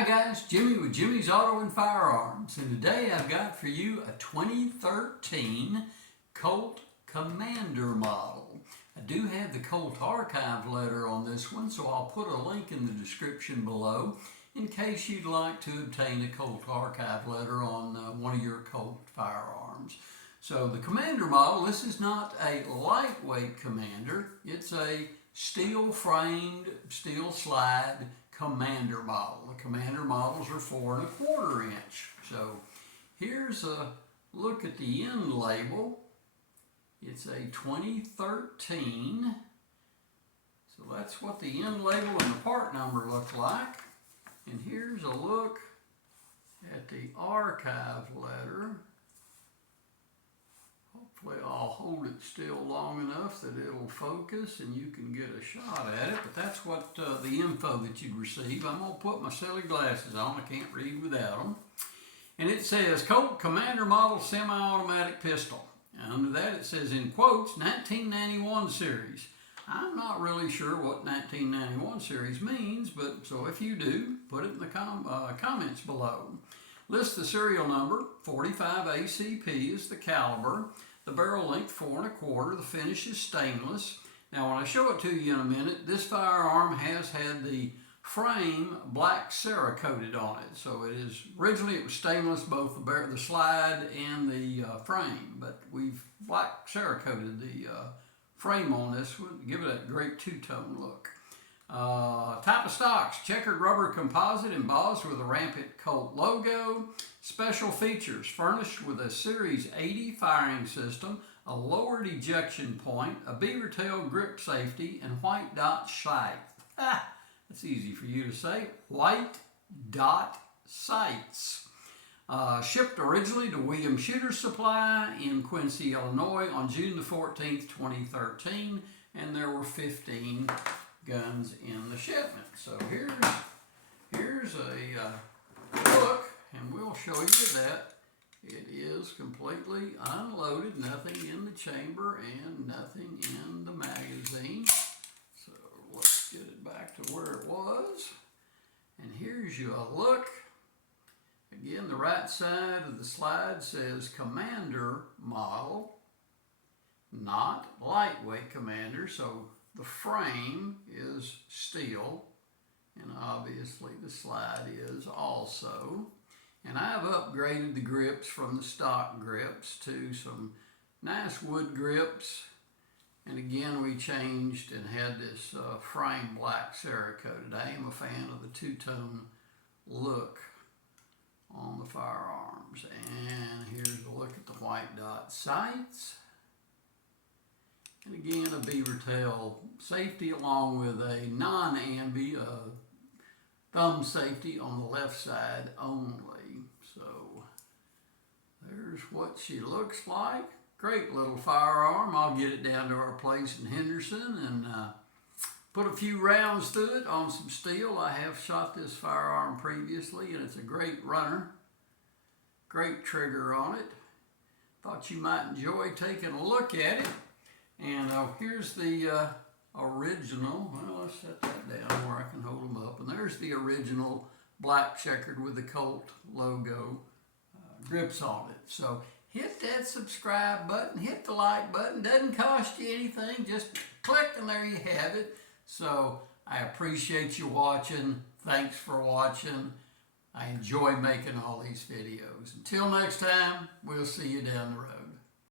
Hi guys, Jimmy with Jimmy's Auto and Firearms, and today I've got for you a 2013 Colt Commander model. I do have the Colt archive letter on this one, so I'll put a link in the description below in case you'd like to obtain a Colt archive letter on one of your Colt firearms. So the Commander model, this is not a lightweight Commander, it's a steel framed, steel slide Commander model. The Commander models are 4 1/4 inch. So here's a look at the end label. It's a 2013. So that's what the end label and the part number look like. And here's a look at the archive letter. Hopefully I'll hold it still long enough that it'll focus and you can get a shot at it, but that's what the info that you'd receive. I'm going to put my silly glasses on, I can't read without them. And it says Colt Commander Model Semi-Automatic Pistol. And under that it says in quotes 1991 series. I'm not really sure what 1991 series means, but so if you do, put it in the comments below. List the serial number, 45 ACP is the caliber. The barrel length 4 1/4, the finish is stainless. Now when I show it to you in a minute, this firearm has had the frame black Cerakoted on it. So it is, originally it was stainless, both the slide and the frame, but we've black Cerakoted the frame on this one, give it a great two-tone look. Type of stocks, checkered rubber composite embossed with a rampant Colt logo. Special features, furnished with a Series 80 firing system, a lowered ejection point, a beaver tail grip safety, and white dot sight. That's easy for you to say. White dot sights. Shipped originally to William Shooter Supply in Quincy, Illinois on June the 14th, 2013, and there were 15 guns in the shipment. So here's a look, and we'll show you that it is completely unloaded, nothing in the chamber and nothing in the magazine. So let's get it back to where it was. And here's you a look. Again, the right side of the slide says Commander model, not lightweight Commander. So the frame is steel, and obviously the slide is also. And I've upgraded the grips from the stock grips to some nice wood grips. And again, we changed and had this frame black Cerakoted. I am a fan of the two-tone look on the firearms. And here's a look at the white dot sights. And again, a beaver tail safety along with a non-ambi thumb safety on the left side only. So there's what she looks like. Great little firearm. I'll get it down to our place in Henderson and put a few rounds through it on some steel. I have shot this firearm previously, and it's a great runner. Great trigger on it. Thought you might enjoy taking a look at it. And here's the original. Well, let's set that down where I can hold them up. And there's the original black checkered with the Colt logo grips on it. So hit that subscribe button, hit the like button. Doesn't cost you anything. Just click and there you have it. So I appreciate you watching. Thanks for watching. I enjoy making all these videos. Until next time, we'll see you down the road.